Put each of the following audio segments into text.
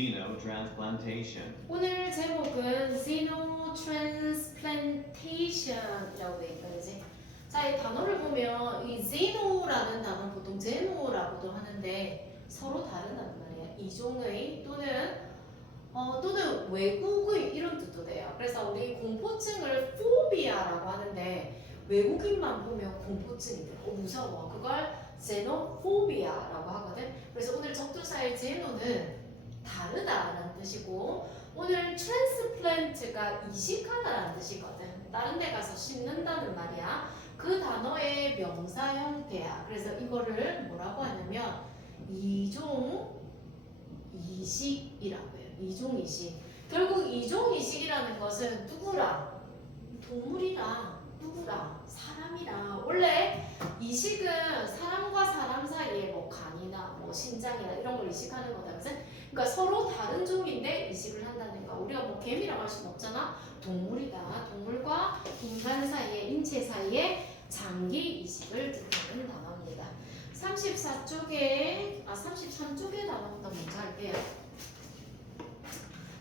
xenotransplantation. 오늘 제목은 xenotransplantation이라고 되어 있다, 그지? 자, 이 단어를 보면 이 xeno라는 단어는 보통 제노라고도 하는데 서로 다르단 말이야. 이종의 또는 외국의 이런 뜻도 돼요. 그래서 우리 공포증을 포비아라고 하는데 외국인만 보면 공포증이 돼. 무서워. 그걸 xenophobia라고 하거든. 그래서 오늘 적두사의 xeno는 다르다라는 뜻이고 오늘 transplant가 이식하다라는 뜻이거든. 다른 데 가서 심는다는 말이야. 그 단어의 명사 형태야. 그래서 이거를 뭐라고 하냐면 이종 이식이라고 해요. 이종 이식. 결국 이종 이식이라는 것은 누구랑? 동물이랑 누구랑? 사람이랑. 원래 이식은 사람과 사람 사이에 뭐 간이나 뭐 신장이나 이런 걸 이식하는 거다. 그치? 그러니까 서로 다른 종인데 이식을 한다는 거. 우리가 뭐 개미라고 할 수는 없잖아. 동물이다. 동물과 인간 사이에, 인체 사이에 장기 이식을 뜻하는 단어입니다. 33쪽의 단어부터 먼저 할게요.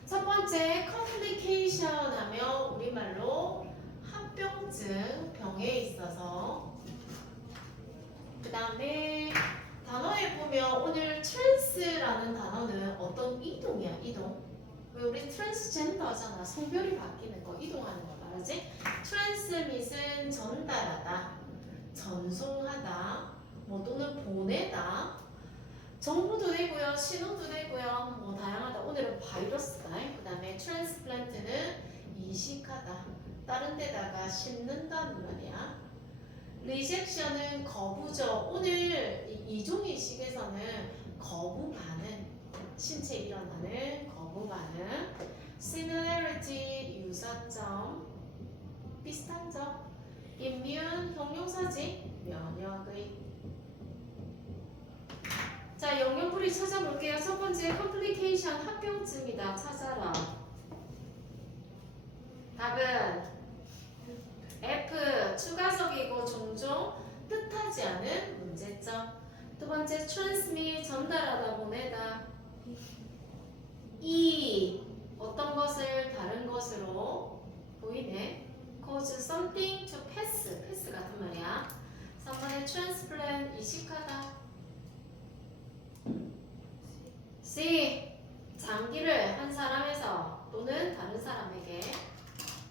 첫 번째, complication 하면 우리말로 합병증, 병에 있어서. 그 다음에 단어에 보면 오늘 trans라는 단어는 어떤 이동이야, 이동. 왜 우리 transgender 하잖아. 성별이 바뀌는 거, 이동하는 거 말하지? transmit은 전달하다, 전송하다, 뭐 또는 보내다. 정보도 되고요, 신호도 되고요, 뭐 다양하다. 오늘은 바이러스다. 그 다음에 트랜스플란트는 이식하다, 다른 데다가 심는다는 말이야. 리젝션은 거부죠. 오늘 이종 이식에서는 거부 반응, 신체에 일어나는 거부 반응. similarity 유사점, 비슷한 점. immune 형용사지, 면역의. 자, 영역풀이 찾아볼게요. 첫 번째, complication, 합병증이다. 찾아라. 답은 F, 추가적이고 종종 뜻하지 않은 문제점. 두 번째, transmit, 전달하다, 보내다. E, 어떤 것을 다른 것으로 보이네. cause something to pass, 패스 같은 말이야. 3번에 transplant, 이식하다. C, 장기를 한 사람에서 또는 다른 사람에게.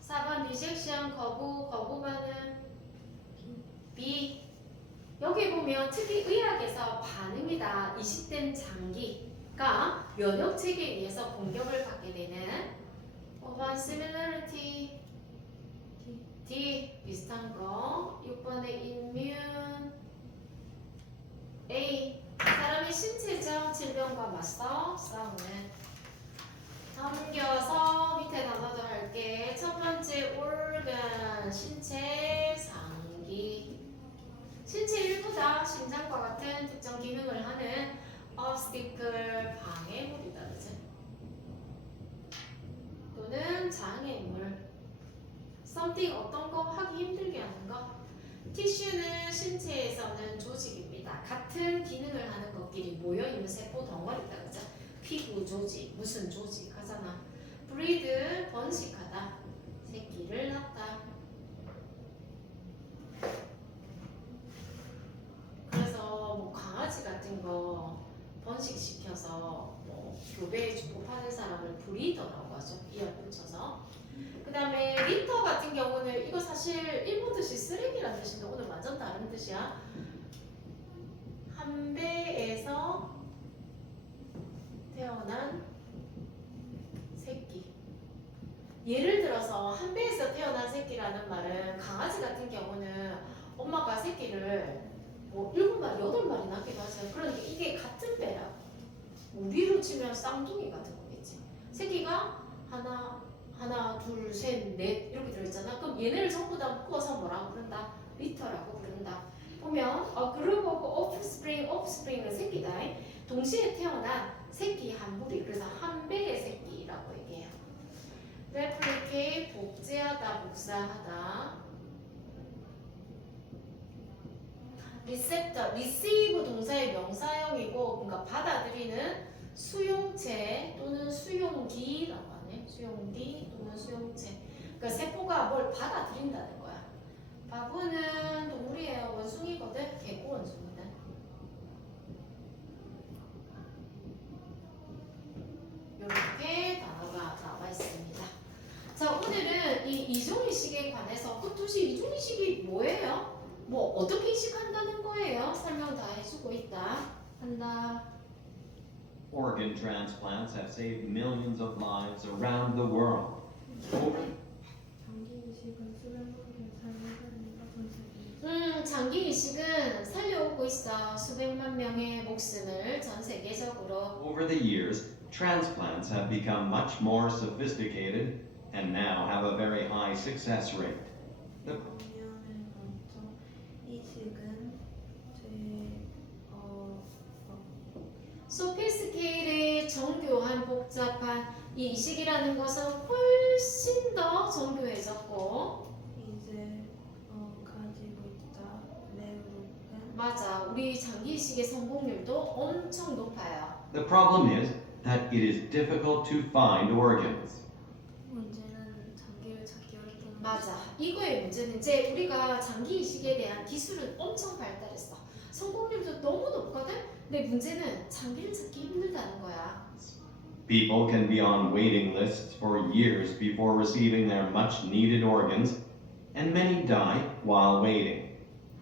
4번 rejection, 거부 반응. B, 여기 보면 특히 의학에서 반응이다. 이식된 장기가 면역 체계에 의해서 공격을 받게 되는. 5번 similarity. D, 비슷한 거. 6번에 immune. A, 사람의 신체적 질병과 맞서 싸우는. 넘겨서 밑에 단어도 할게. 첫 번째, organ, 신체, 상기. 신체 일부다. 심장과 같은 특정 기능을 하는 obstacle, 방해물이다. 그치? 또는 장애물. something, 어떤 거 하기 힘들게 하는 거. 티슈는 신체에서는 조직입니다. 같은 기능을 하는 것끼리 모여있는 세포 덩어리다. 그죠? 피부 조직, 무슨 조직 하잖아. breed, 번식하다. 새끼를 낳다. 그래서 뭐 강아지 같은 거 번식시켜서 뭐 교배에 주고파는 사람을 브리더라고 하죠. 이어 붙여서. 그 다음에 리터 같은 경우는 이거 사실 일본 뜻이 쓰레기라는 뜻인데 오늘 완전 다른 뜻이야. 한 배에서 태어난 새끼. 예를 들어서 한 배에서 태어난 새끼라는 말은 강아지 같은 경우는 엄마가 새끼를 뭐 7마리, 8마리 낳기도 하잖아요. 그러니까 이게 같은 배라. 우리로 치면 쌍둥이 같은 거겠지. 새끼가 하나, 둘, 셋, 넷 이렇게 들어있잖아. 그럼 얘네를 전부 다 묶어서 뭐라고 부른다? 리터라고 부른다. 보면 그룹 오브 offspring은 새끼다. 동시에 태어난 새끼 한 무리. 그래서 한 배의 새끼라고 얘기해요. replicate, 복제하다, 복사하다. receptor, receive 동사의 명사형이고, 그러니까 받아들이는 수용체 또는 수용기라고 하네. 수용기 또는 수용체. 그러니까 세포가 뭘 받아들인다는 거야. 바보는 동물이에요. 원숭이거든. 개코 원숭이는. 이렇게 단어가 나와 있습니다. 자, 오늘은 이 이종이식에 관해서 도대체 이종이식이 뭐예요? 뭐 어떻게 이식한다는 거예요? 설명 다 해주고 있다. 한다. Organ transplants have saved millions of lives around the world. 장기 이식은 수백 명의 삶을 살리니까 전 세계 장기 이식은 살려오고 있어. 수백만 명의 목숨을 전 세계적으로. Over the years, transplants have become much more sophisticated and now have a very high success rate. 몇 년을 거쳐 이식은 소피스케일의 정교한 복잡한 이 이식이라는 것은 훨씬 더 정교해졌고 이제 가지고 있다 매우 높은 맞아. 우리 장기 이식의 성공률도 엄청 높아요. The problem is that it is difficult to find organs. 문제는 장기를 찾기 어렵다는 맞아. 이거의 문제는 이제 우리가 장기 이식에 대한 기술은 엄청 발달했어. 성공률도 너무 높거든? 근데 문제는 장기를 찾기 힘들다는 거야. People can be on waiting lists for years before receiving their much needed organs, and many die while waiting.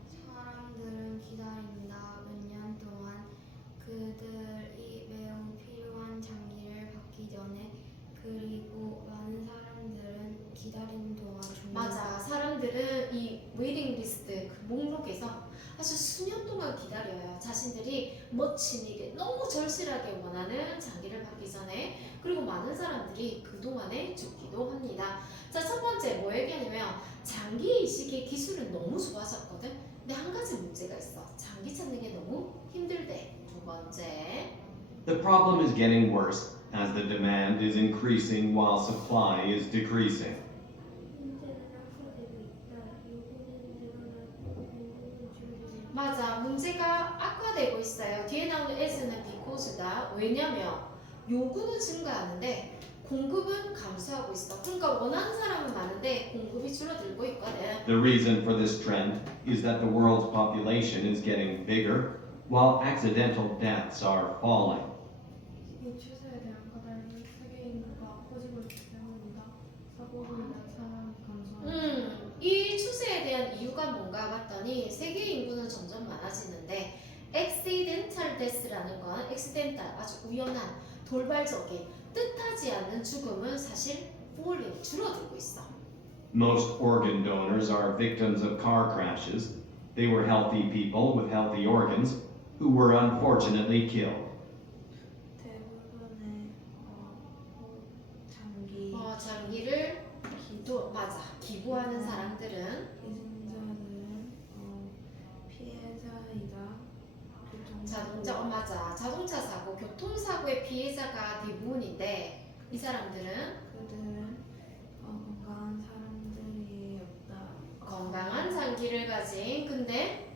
사람들은 기다린다 몇 년 동안 그들이 매우 필요한 장기를 받기 전에 그리고 많은 사람들은 기다리는 동안 죽는다. 맞아. 사람들은 이 웨이팅 리스트 그 목록에서 아주 수년 동안 기다려요. 자신들이 멋진 일에 너무 절실하게 원하는 장기를 받기 전에. 그리고 많은 사람들이 그동안에 죽기도 합니다. 자, 첫 번째 뭐 얘기하냐면 장기 이식의 기술은 너무 좋아졌거든. 근데 한 가지 문제가 있어. 장기 찾는 게 너무 힘들대. 두 번째. The problem is getting worse as the demand is increasing while supply is decreasing. 문제는 악화되고 있다. 요구는 늘어나고 공급은 줄어들고 맞아. 문제가 악화되고 있어요. 뒤에 나오는 as는 because다. 왜냐면 요구는 증가하는데 공급은 감소하고 있어. 그러니까 원하는 사람은 많은데 공급이 줄어들고 있거든. The reason for this trend is that the world's population is getting bigger while accidental deaths are falling. 이 추세에 대한 까닭은 세계 인구가 커지고 있기 때문이다. 사고로 인한 사람이 감소한다. 이 추세에 대한 이유가 뭔가 봤더니 세계 인구는 점점 많아지는데 accidental death라는 건 accidental 아주 우연한 돌발적인 뜻하지 않는 죽음은 사실 falling 줄어들고 있어. Most organ donors are victims of car crashes. They were healthy people with healthy organs who were unfortunately killed. 대부분의 장기 장기를 맞아 기부하는 사람들은 희생자들은 피해자이다. 자동차 맞아 자동차 사고 교통사고의 피해자가 대부분인데 이 사람들은 그들은 건강한 사람들이었다. 건강한 장기를 가진 근데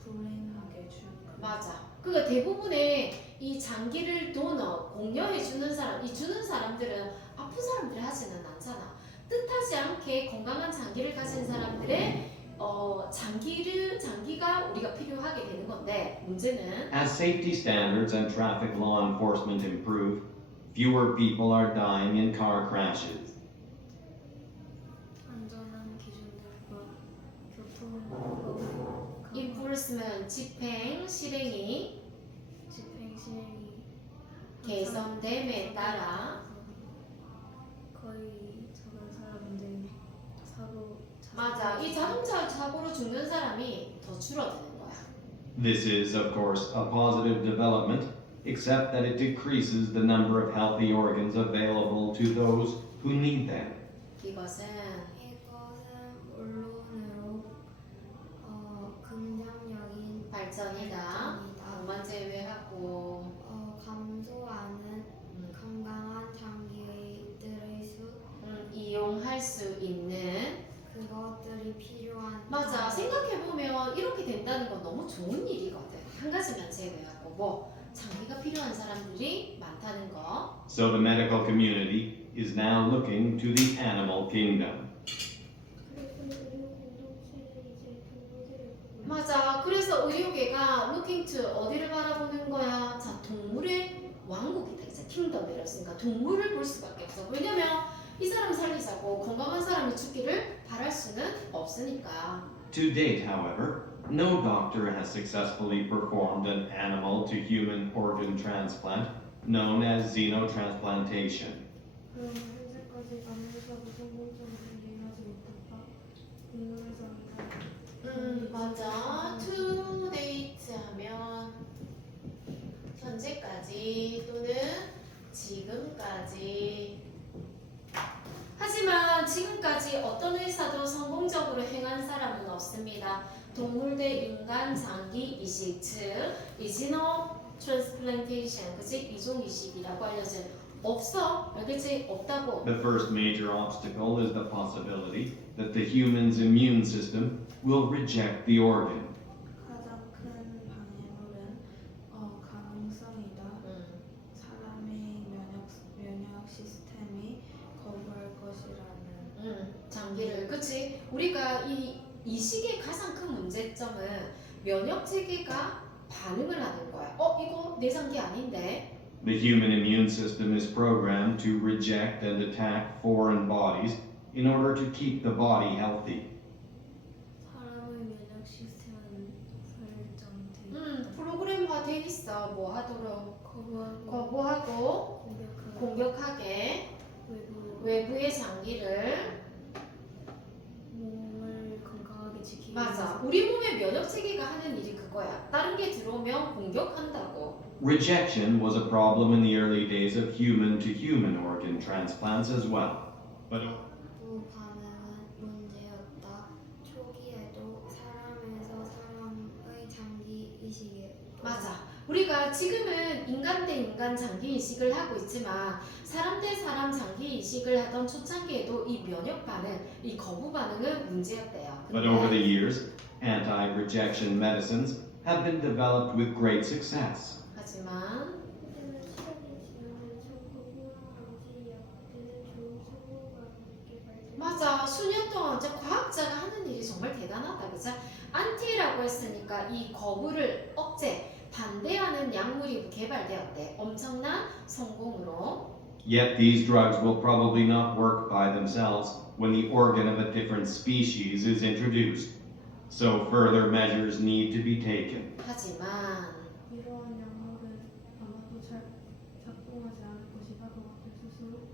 불행하게 죽은 맞아 그러니까 대부분의 이 장기를 도너 공여해주는 사람 이 주는 사람들은 아픈 사람들이 하지는 않잖아. 뜻하지 않게 건강한 장기를 가진 사람들의 장기가 우리가 필요하게 되는 건데 문제는 As safety standards and traffic law enforcement improve, fewer people are dying in car crashes. 안전한 기준들과 교통법 enforcement 집행 실행이 집행 시행이 개선됨에 따라 거의 적은 사람들이 사고 맞아 이 자동차 사고로 죽는 사람이 더 줄어드는 거야. This is, of course, a positive development, except that it decreases the number of healthy organs available to those who need them. 이것은 이것은 물론으로 긍정적인 발전이다. 공간 제외하고 감소하는 건강한 장기들의 수 이용할 수 있는 그것들이 필요한 맞아 생각해보면 왜냐면 이렇게 된다는 건 너무 좋은 일이거든. 한 가지만 제외하고 뭐 장기가 필요한 사람들이 많다는 거. So the medical community is now looking to the animal kingdom. 그리고 의료 공동체는 이제 동물들을 보고 맞아. 그래서 의료계가 looking to 어디를 바라보는 거야? 자, 동물의 왕국이다. 이제 킹덤이라고 했으니까 동물을 볼 수밖에 없어. 왜냐면 이 사람 살리자고 건강한 사람이 죽기를 바랄 수는 없으니까. To date, however, no doctor has successfully performed an animal to human organ transplant known as xenotransplantation. 그럼 현재까지 아무 의사도 성공적으로 이행하지 못했다. 동물에서 맞아. to date 하면 현재까지 또는 지금까지. 하지만 지금까지 어떤 의사도 성공적으로 행한 사람은 없습니다. 동물 대 인간 장기 이식, 즉 이지노 트랜스플란테이션, 그치? 이종 이식이라고 알려진 없어. 알겠지? 없다고. The first major obstacle is the possibility that the human's immune system will reject the organ. 가장 큰 방해물은 가능성이다. 사람의 면역 시스템이 거부할 것이라는. 장기를, 그치? 우리가 이 이식의 가장 큰 문제점은 면역 체계가 반응을 하는 거야. 이거 내 장기 아닌데. The human immune system is programmed to reject and attack foreign bodies in order to keep the body healthy. 사람의 면역 시스템은 설정돼 프로그램화 돼 있어. 뭐 하도록 거부하고 거부하고 공격하게 외부의 장기를. 몸을 건강하게 지키기 맞아. 위해서 우리 몸의 면역 체계가 하는 일이 그거야. 다른 게 들어오면 공격한다고. Rejection was a problem in the early days of human-to-human organ transplants as well. But 또 반응은 문제였다. 초기에도 사람에서 사람의 장기 이식에 맞아. 우리가 지금은 인간 대 인간 장기 이식을 하고 있지만 사람 대 사람 장기 이식을 하던 초창기에도 이 면역 반응, 이 거부 반응은 문제였대요. But over the years, anti-rejection medicines have been developed with great success. 하지만 하지만 시간이 지나면서 거부와 방지 약들은 좋은 성공을 개발돼. 맞아. 수년 동안 이제 과학자가 하는 일이 정말 대단하다. 그죠? 안티라고 했으니까 이 거부를 억제, 반대하는 약물이 개발되었대. 엄청난 성공으로. Yet these drugs will probably not work by themselves when the organ of a different species is introduced. So further measures need to be taken. 하지만 이러한 약물은 아마도 잘 작동하지 않을 것이다. 그것들 스스로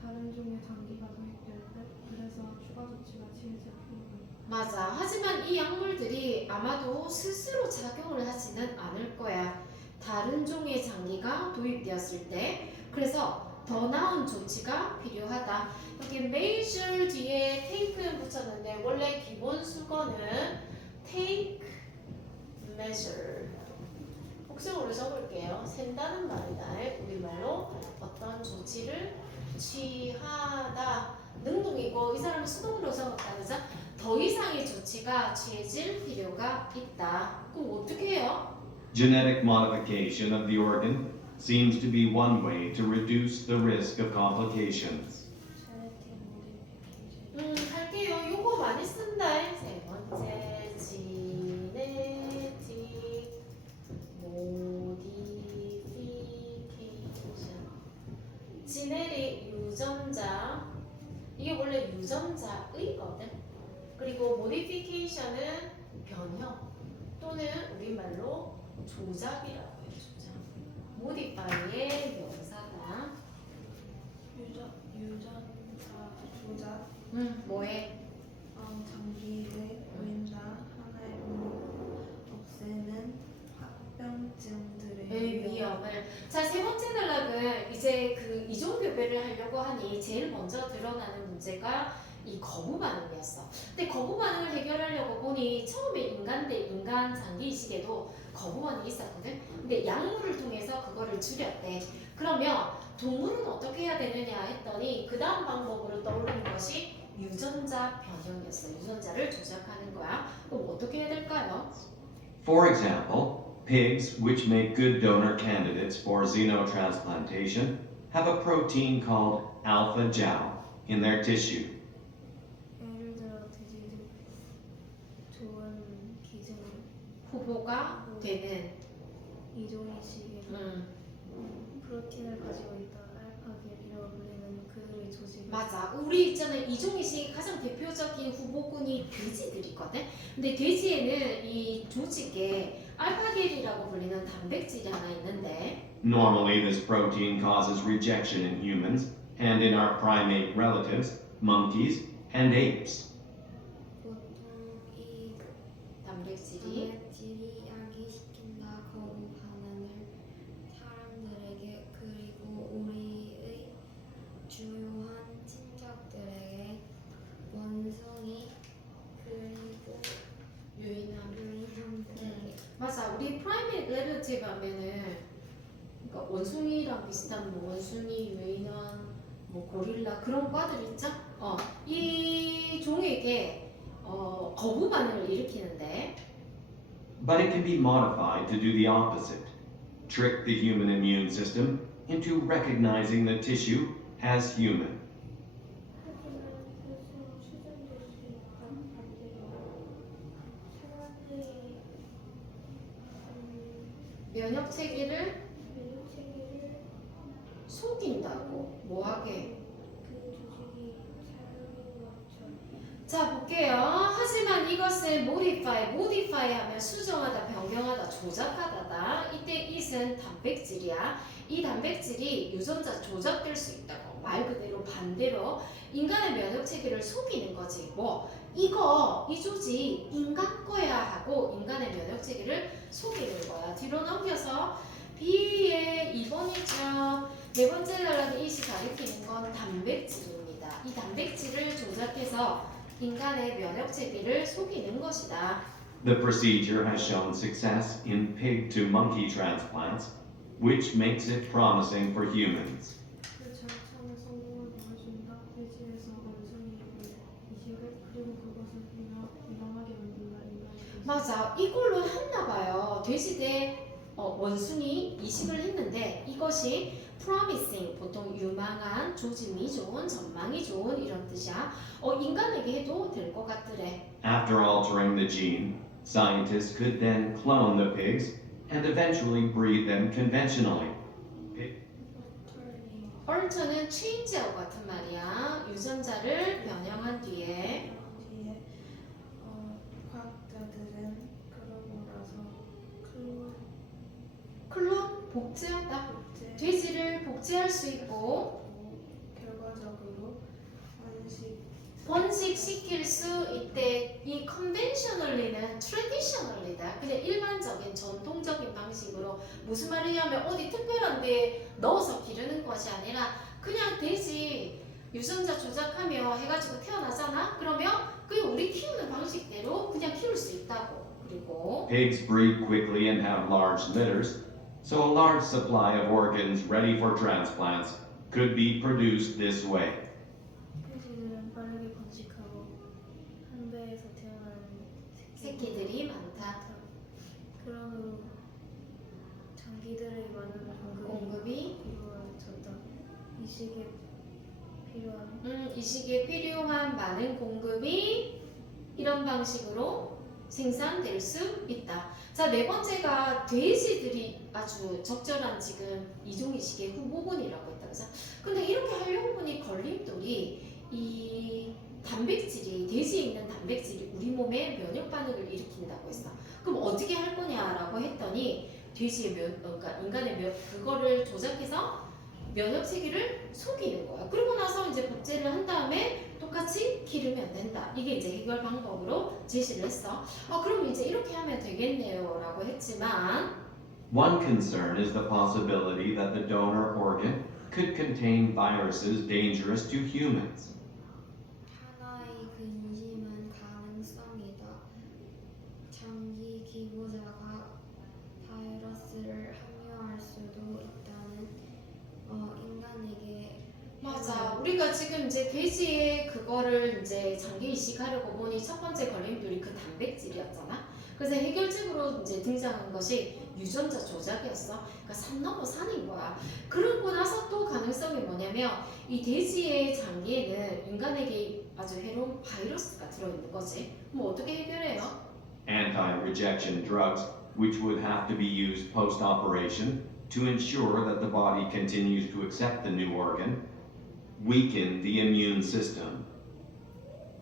다른 종의 장기가 도입될 때 그래서 추가 조치가 취해질 필요가 있다. 맞아. 하지만 이 약물들이 아마도 스스로 작용을 하지는 않을 거야. 다른 종의 장기가 도입되었을 때. 그래서 더 나은 조치가 필요하다. 여기 measure 뒤에 take는 붙였는데 원래 기본 수거는 take, measure. 복수으로 적을게요. 센다는 말이다. 우리말로 어떤 조치를 취하다. 능동이고 이 사람은 수동으로 적었다. 그죠? 더 이상의 조치가 취해질 필요가 있다. 그럼 어떻게 해요? Genetic modification of the organ seems to be one way to reduce the risk of complications. 제네틱 모디피케이션. 할게요. 요거 많이 쓴다. 세 번째, genetic modification. genetic 유전자. 이게 원래 유전자의거든. 그리고 modification은 변형 또는 우리말로 조작이라고 해요. 조작. modify의 명사다. 유전자 조작. 뭐해? 장기의 보인자 하나의 없애는 합병증들의 위험을. 자, 세 번째 단락은 이제 그 이종 교배를 하려고 하니 제일 먼저 드러나는 문제가 이 거부 반응이었어. 근데 거부 반응을 해결하려고 보니 처음에 인간 대 인간 장기 이식에도 거부 반응이 있었거든. 근데 약물을 통해서 그거를 줄였대. 그러면 동물은 어떻게 해야 되느냐 했더니 그 다음 방법으로 떠오르는 것이 유전자 변형이었어. 유전자를 조작하는 거야. 그럼 어떻게 해야 될까요? For example, pigs, which make good donor candidates for xenotransplantation, have a protein called alpha gal in their tissue. 예를 들어 돼지들 좋은 기준 후보가 되는 이종이식의 프로틴을 가지고 있다 알파겔이라고 불리는 그들의 조직을 맞아. 우리 있잖아요. 이종이식의 가장 대표적인 후보군이 돼지들이거든. 근데 돼지에는 이 조직에 알파겔이라고 불리는 단백질이 하나 있는데 Normally, this protein causes rejection in humans and in our primate relatives, monkeys, and apes. 보통 이 단백질이 단백질이 야기시킨다 거부 반응을 사람들에게 그리고 우리의 주요한 친척들에게 원숭이 그리고 유인함들에게 맞아. 우리 프라이메이트 릴레이티브 하면은 그러니까 원숭이랑 비슷한 뭐 원숭이, 유인원, 뭐 고릴라 그런 과들 있죠? 이 종에게 거부 반응을 일으키는데 But it can be modified to do the opposite, trick the human immune system into recognizing the tissue as human. 하지만 스스로 수정될 수 있다. 반대로 사람들이 면역 체계를 면역 체계를 속인다고 뭐하게? 그 조직이 사람인 것처럼 자 볼게요. 하지만 이것을 modify 하면 수정하다, 변경하다, 조작하다다. 이때 it은 단백질이야. 이 단백질이 유전자 조작될 수 있다고. 말 그대로 반대로 인간의 면역 체계를 속이는 거지. 뭐 이거 이 조직 인간 거야 하고 인간의 면역 체계를 속이는 거야. 뒤로 넘겨서 B의 2번이죠. 네 번째 단락의 it이 가리키는 건 단백질입니다. 이 단백질을 조작해서 인간의 면역 체계를 속이는 것이다. The procedure has shown success in pig to monkey transplants, which makes it promising for humans. 그 절차는 성공을 보여준다. 돼지에서 원숭이의 이식을 그리고 그것을 유명하게 만든다. 인간의 맞아. 이걸로 했나 봐요. 돼지대 원숭이 이식을 했는데 이것이 promising 보통 유망한 조짐이 좋은 전망이 좋은 이런 뜻이야. 인간에게 해도 될 것 같더래. After altering the gene, scientists could then clone the pigs and eventually breed them conventionally. alter는 change하고 같은 말이야. 유전자를 변형한 뒤에 뒤에 과학자들은 그러고 나서 클론 복제하다. 복제 돼지를 복제할 수 있고 결과적으로 번식시킬 수 있대. 이 conventionally는 traditionally다. 그냥 일반적인 전통적인 방식으로 무슨 말이냐면 어디 특별한 데에 넣어서 기르는 것이 아니라 그냥 돼지 유전자 조작하며 해가지고 태어나잖아. 그러면 그냥 우리 키우는 방식대로 그냥 키울 수 있다고. 그리고 Pigs breed quickly and have large litters, so a large supply of organs ready for transplants could be produced this way. 돼지들은 빠르게 번식하고 한 배에서 태어나는 새끼들이 많다. 그러므로 장기들의 많은 공급이 이루어졌다. 이식에 필요한 이 시기에 필요한 많은 공급이 이런 방식으로 생산될 수 있다. 자, 네 번째가 돼지들이 아주 적절한 지금 이종이식의 후보군이라고 했다. 그래서 근데 이렇게 하려고 보니 걸림돌이 이 단백질이 돼지에 있는 단백질이 우리 몸에 면역 반응을 일으킨다고 했어. 그럼 어떻게 할 거냐라고 했더니 돼지의 그러니까 인간의 그거를 조작해서 면역 체계를 속이는 거야. 그러고 나서 이제 복제를 한 다음에 똑같이 기르면 된다. 이게 이제 해결 방법으로 제시를 했어. 그럼 이제 이렇게 하면 되겠네요라고 했지만 One concern is the possibility that the donor organ could contain viruses dangerous to humans. 하나의 근심은 가능성이다. 장기 기고자가 바이러스를 함유할 수도 있다는 인간에게 맞아. 우리가 지금 이제 돼지의 그거를 이제 장기 이식하려고 보니 첫 번째 걸림돌이 그 단백질이었잖아. 그래서 해결책으로 이제 등장한 것이 유전자 조작이었어. 그러니까 산 넘어 산인 거야. 그러고 나서 또 가능성이 뭐냐면 이 돼지의 장기에는 인간에게 아주 해로운 바이러스가 들어있는 거지. 뭐 어떻게 해결해요? Anti-rejection drugs, which would have to be used post-operation to ensure that the body continues to accept the new organ, weaken the immune system.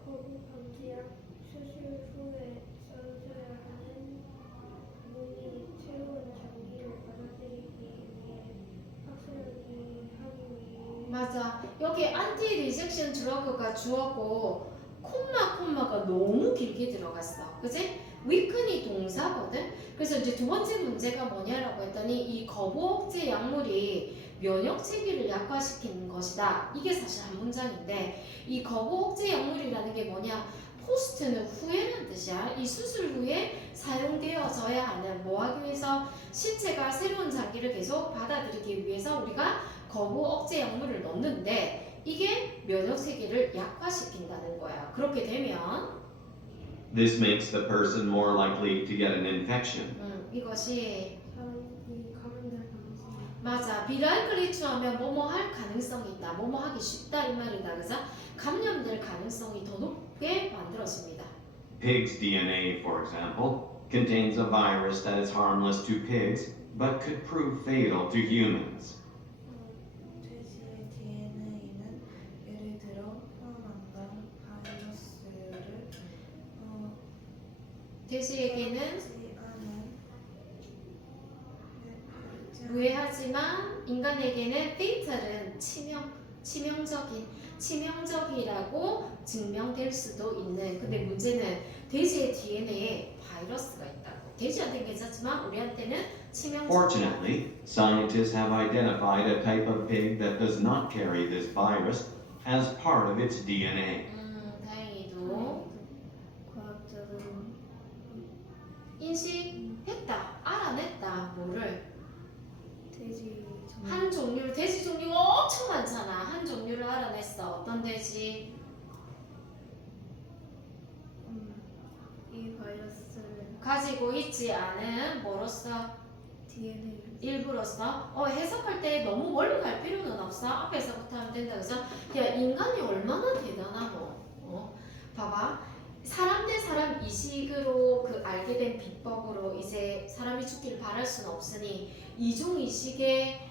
거부 방지약 수술 후에 써줘야 하는 몸이 새로운 장기를 받아들이기 위해 확실하게 하기 위해 맞아. 여기 안티 리젝션 드러그가 주었고 콤마가 너무 길게 들어갔어. 그지? 위큰이 동사거든. 그래서 이제 두 번째 문제가 뭐냐라고 했더니 이 거부 억제 약물이 면역 체계를 약화시키는 것이다. 이게 사실 한 문장인데 이 거부 억제 약물이라는 게 뭐냐? 포스트는 후에라는 뜻이야. 이 수술 후에 사용되어져야 하는 뭐 하기 위해서 신체가 새로운 장기를 계속 받아들이기 위해서 우리가 거부 억제 약물을 넣는데 이게 면역 체계를 약화시킨다는 거야. 그렇게 되면 This makes the person more likely to get an infection. 이것이 사람이 감염될 가능성이 맞아. 비라이클리투 하면 뭐뭐 할 가능성이 있다. 뭐뭐 하기 쉽다 이 말이다. 그래서 감염될 가능성이 더 높게 만들어집니다. Pig's DNA, for example, contains a virus that is harmless to pigs but could prove fatal to humans. 돼지의 DNA는 예를 들어 포함한다 바이러스를 돼지에게는 하지 않은 무해하지만 인간에게는 페이탈은 치명적이라고 증명될 수도 있는. 근데 문제는 돼지의 DNA에 바이러스가 있다고. 돼지한테는 괜찮지만 우리한테는 치명적이야. Fortunately, scientists have identified a type of pig that does not carry this virus as part of its DNA. 다행히도 과학자들은 인식했다, 알아냈다. 뭐를? 돼지 한 종류를, 돼지 종류가 엄청 많잖아. 한 종류를 알아냈어. 어떤 돼지? 이 바이러스를 가지고 있지 않은 뭐로서? DNA 일부로서 해석할 때 너무 멀리 갈 필요는 없어. 앞에서부터 하면 된다. 그래서 야 인간이 얼마나 대단하노. 봐봐. 사람 대 사람 이식으로 그 알게 된 비법으로 이제 사람이 죽기를 바랄 수는 없으니 이중 이식의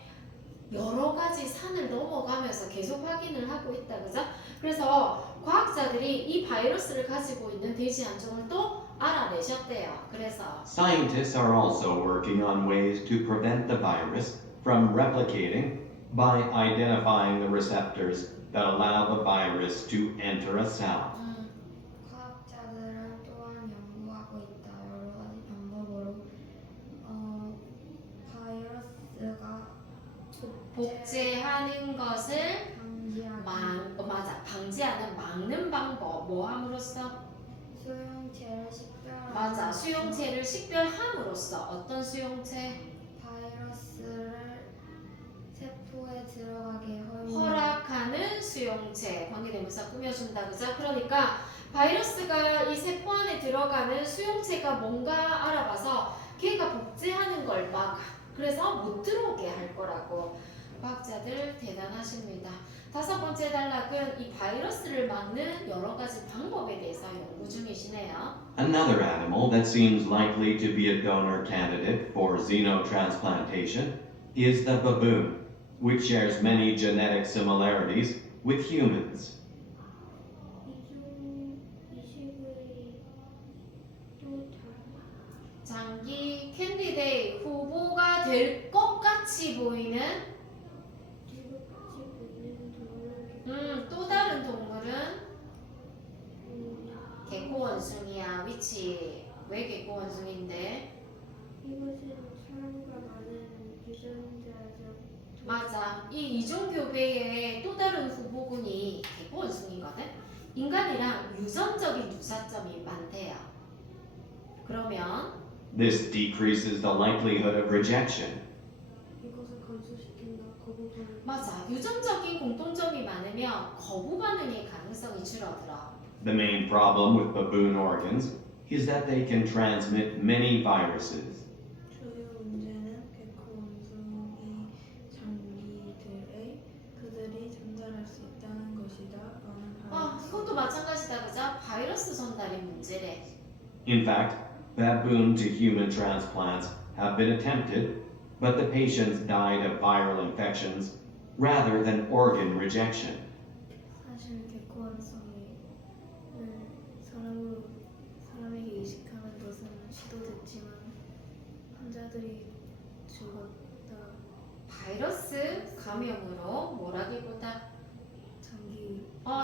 여러 가지 산을 넘어가면서 계속 확인을 하고 있다. 그죠? 그래서 과학자들이 이 바이러스를 가지고 있는 돼지 한 종을 또 알아내셨대요. 그래서 Scientists are also working on ways to prevent the virus from replicating by identifying the receptors that allow the virus to enter a cell. 과학자들은 또한 연구하고 있다. 여러 가지 방법으로 바이러스가 복제하는 것을 방지하기 방지하는 막는 방법 뭐 함으로써? 수용체를 식별하는 맞아. 수용체를 식별함으로써 어떤 수용체? 바이러스를 세포에 들어가게 허락하는 수용체 관계되면서 꾸며준다. 그죠? 그러니까 바이러스가 이 세포 안에 들어가는 수용체가 뭔가 알아봐서 걔가 복제하는 걸 막아. 그래서 못 들어오게 할 거라고. 과학자들 대단하십니다. 다섯 번째 단락은 이 바이러스를 막는 여러 가지 방법에 대해서 연구 중이시네요. Another animal that seems likely to be a donor candidate for xenotransplantation is the baboon, which shares many genetic similarities with humans. 이중 이식의 또 장기 캔디데이 후보가 될 것 같이 보이는 뒤같이 보이는 동물을 또 다른 동물은 개코 원숭이야. 위치 왜 개코 원숭인데? 이것은 사람과 많은 유전자적 맞아. 이 이종 교배의 또 다른 후보군이 개코 원숭이거든. 인간이랑 유전적인 유사점이 많대요. 그러면 This decreases the likelihood of rejection. 이것을 감소시킨다. 거부 맞아. 유전적인 공통점이 많으면 거부 반응의 가능성이 줄어들어. The main problem with baboon organs is that they can transmit many viruses. 주요 문제는 개코 원숭이 장기들의 그들이 전달할 수 있다는 것이다. 라는 바이러스. 이것도 마찬가지다, 그죠? 바이러스 전달이 문제래. In fact, baboon to human transplants have been attempted, but the patients died of viral infections rather than organ rejection. 사실 개코 원숭이를 사람에게 이식하는 것은 시도됐지만 환자들이 죽었다. 바이러스 감염으로 뭐라기보다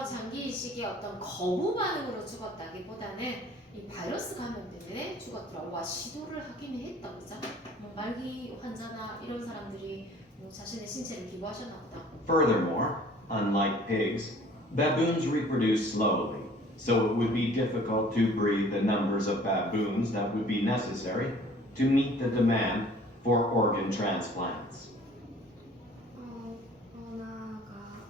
장기 이식의 어떤 거부 반응으로 죽었다기보다는 이 바이러스 감염 때문에 죽었더라. 와, 시도를 하기는 했다, 그죠? 뭐 말기 환자나 이런 사람들이 뭐 자신의 신체를 기부하셨나 보다. Furthermore, unlike pigs, baboons reproduce slowly, so it would be difficult to breed the numbers of baboons that would be necessary to meet the demand for organ transplants. 나아가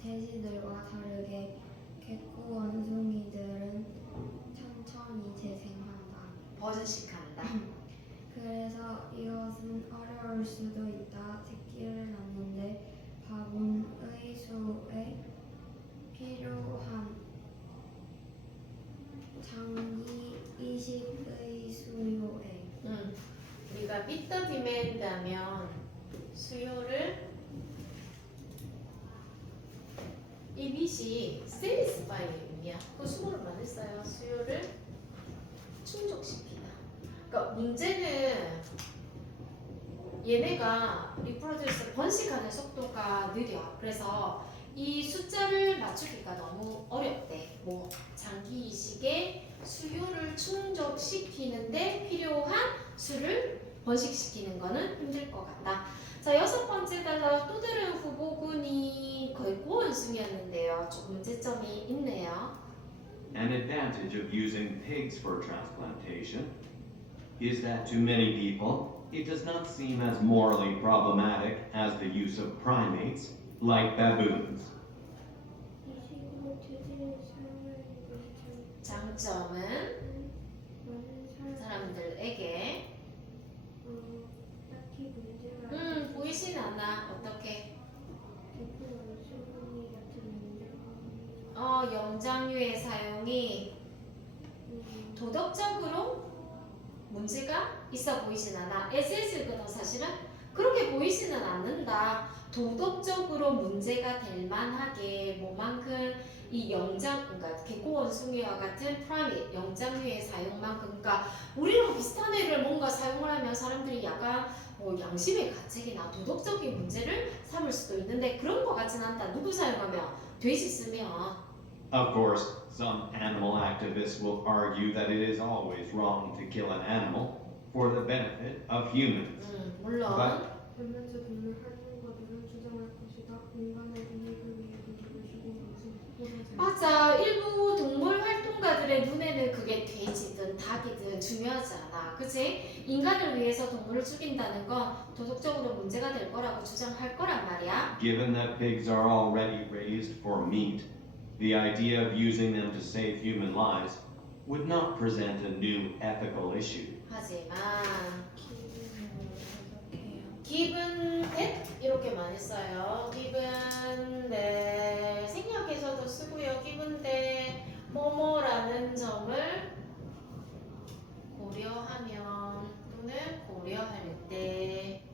돼지들과 다르게 개코 원숭이들은 천천히 재생한다. 버즈식한다. 그래서 이것은 어려울 수도 있다. 새끼를 낳는데 바본의 수에 필요한 장기 이식의 수요에 우리가 meet the demand 하면 수요를 이 meet이 satisfy의 의미야. 그 수고를 많이 써요. 수요를 충족시키다. 그러니까 문제는 얘네가 리프로듀스 번식하는 속도가 느려. 그래서 이 숫자를 맞추기가 너무 어렵대. 뭐 장기 이식의 수요를 충족시키는데 필요한 수를 번식시키는 거는 힘들 것 같다. 자, 6번째 달러 또 다른 후보군이 개코 원숭이였는데요. 조금 문제점이 있네요. An advantage of using pigs for transplantation is that to many people, it does not seem as morally problematic as the use of primates, like baboons. 이식으로 돼지를 사용하는 것이 장점은 많은 사람들에게 딱히 문제가 보이진 않아. 어떻게? 개코 원숭이 같은 영장류의 사용이 도덕적으로 문제가 있어 보이진 않아. SS거든 사실은 그렇게 보이지는 않는다. 도덕적으로 문제가 될 만하게 뭐만큼 이 그러니까 개코 원숭이와 같은 프라이밋 영장류의 사용만큼, 그러니까 우리랑 비슷한 애를 뭔가 사용을 하면 사람들이 약간 뭐 양심의 가책이나 도덕적인 문제를 삼을 수도 있는데 그런 거 같진 않다. 누구 사용하면? 돼지 쓰면. Of course, some animal activists will argue that it is always wrong to kill an animal for the benefit of humans. 물론 변면제 동물 활동가들은 주장할 것이다. 인간의 이익을 위해 동물을 죽인 것은 보호하지 맞아. 일부 동물 활동가들의 눈에는 그게 돼지든 닭이든 중요하지 않아. 그치? 인간을 위해서 동물을 죽인다는 건 도덕적으로 문제가 될 거라고 주장할 거란 말이야. Given that pigs are already raised for meat, the idea of using them to save human lives would not present a new ethical issue. 하지만 기분을 해석해요. given that 이렇게 많이 써요. given that 생략해서도 쓰고요. given that 뭐뭐라는 점을 고려하면 또는 고려할 때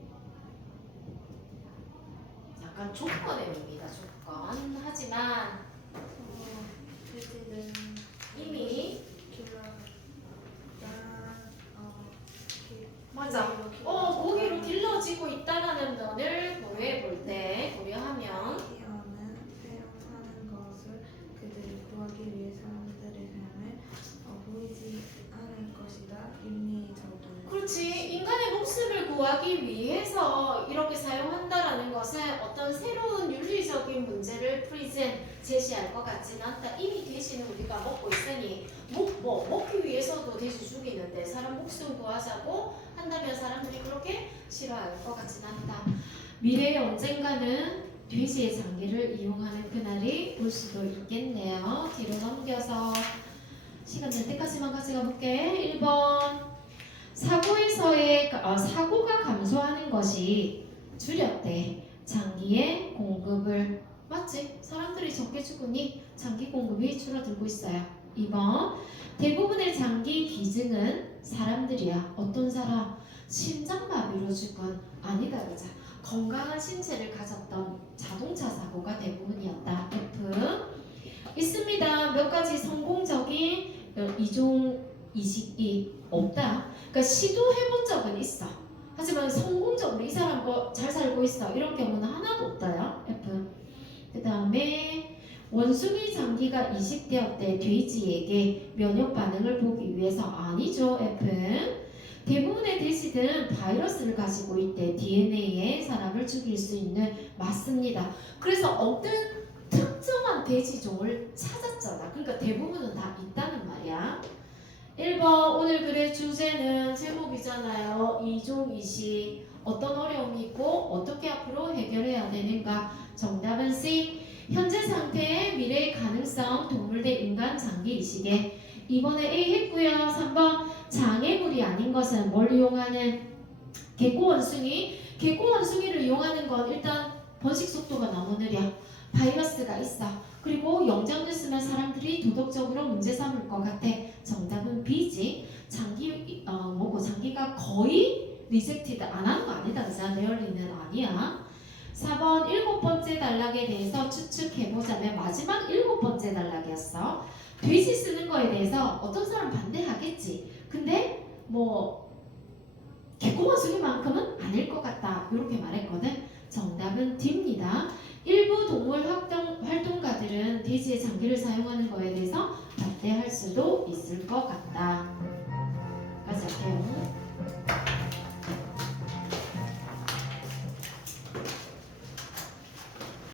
약간 조건의 의미다. 조건. 하지만 돼지는 이미 맞아. 고기로 길러지고 있다라는 점을 고려해 볼 때 고려하면 기어는 사용하는 것을 그들이 구하기 위해 사람들의 삶에 보이지 않을 것이다. 윤리적으로. 그렇지. 인간의 목숨을 구하기 위해서 이렇게 사용한다라는 것은 어떤 새로운 윤리적인 문제를 제시할 것 같지는 않다. 이미 돼지는 우리가 먹고 있으니 먹기 위해서도 돼지 죽이는데 사람 목숨 구하자고 한다면 사람들이 그렇게 싫어할 것 같지는 않다. 미래에 언젠가는 돼지의 장기를 이용하는 그날이 올 수도 있겠네요. 뒤로 넘겨서 시간 될 때까지만 가져가 볼게. 1번 사고에서의 사고가 감소하는 것이 줄였대. 장기의 공급을. 맞지? 사람들이 적게 죽으니 장기 공급이 줄어들고 있어요. 2번 대부분의 장기 기증은 사람들이야. 어떤 사람? 심장마비로 죽은. 아니다 그자. 건강한 신체를 가졌던 자동차 사고가 대부분이었다. F. 있습니다. 몇 가지 성공적인 이종 이식이 없다. 그러니까 시도해본 적은 있어. 하지만 성공적으로 이 사람 잘 살고 있어. 이런 경우는 하나도 없다요. F. 그 다음에 원숭이 장기가 이식되었대. 돼지에게 면역 반응을 보기 위해서. 아니죠. F. 대부분의 돼지들은 바이러스를 가지고 있대. DNA에 사람을 죽일 수 있는. 맞습니다. 그래서 어떤 특정한 돼지종을 찾았잖아. 그러니까 대부분은 다 있다는 말이야. 1번 오늘 글의 주제는 제목이잖아요. 이종 이식. 어떤 어려움이 있고 어떻게 앞으로 해결해야 되는가. 정답은 C. 현재 상태의 미래의 가능성. 동물 대 인간 장기 이식에. 이번에 A 했고요. 3번 장애물이 아닌 것은 뭘 이용하는? 개코 원숭이. 개코 원숭이를 이용하는 건 일단 번식 속도가 너무 느려. 바이러스가 있어. 그리고 영장을 쓰면 사람들이 도덕적으로 문제 삼을 것 같아. 정답은 B지. 장기가 거의 리젝티드 안 하는 거 아니다. 그자 레얼리는 아니야. 4번 7번째 단락에 대해서 추측해보자면 마지막 7번째 단락이었어. 돼지 쓰는 거에 대해서 어떤 사람 반대하겠지. 근데 개코원숭이만큼은 아닐 것 같다. 이렇게 말했거든. 정답은 D입니다. 일부 동물 활동가들은 돼지의 장기를 사용하는 거에 대해서 반대할 수도 있을 것 같다.